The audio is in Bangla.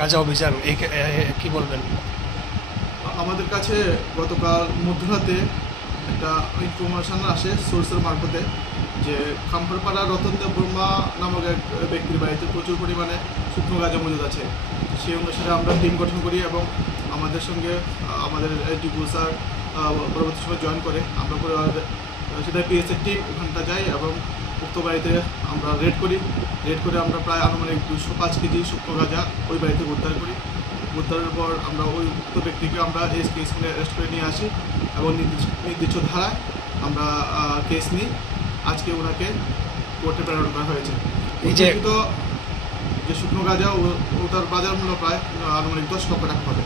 গাঁজা অভিযান কি বলবেন? আমাদের কাছে গতকাল মধ্যরাতে একটা ইনফরমেশন আসে সোর্সের মারফতে যে খাম্পারপাড়া রতনদেব বর্মা নামক এক ব্যক্তির বাড়িতে প্রচুর পরিমাণে শুকনো গাঁজা মজুদ আছে। সেই অনুসারে আমরা টিম গঠন করি এবং আমাদের সঙ্গে আমাদের ডিপু স্যার পরবর্তী সময় জয়েন করে আমরা করে সেটা পিএসের টিম ওখানটা যাই এবং উক্ত বাড়িতে আমরা রেড করে আমরা প্রায় আনুমানিক 205 কেজি শুকনো গাঁজা ওই বাড়ি থেকে উদ্ধার করি। উদ্ধারের পর আমরা ওই উক্ত ব্যক্তিকে আমরা কেস নিয়ে অ্যারেস্ট করে নিয়ে আসি এবং নির্দিষ্ট ধারায় আমরা কেস নিই। আজকে ওনাকে কোর্টে প্রেরণ করা হয়েছে। এই যে উল্লেখিত যে শুকনো গাঁজা ওটার বাজার মূল্য প্রায় আনুমানিক 10 লক্ষ টাকা হবে।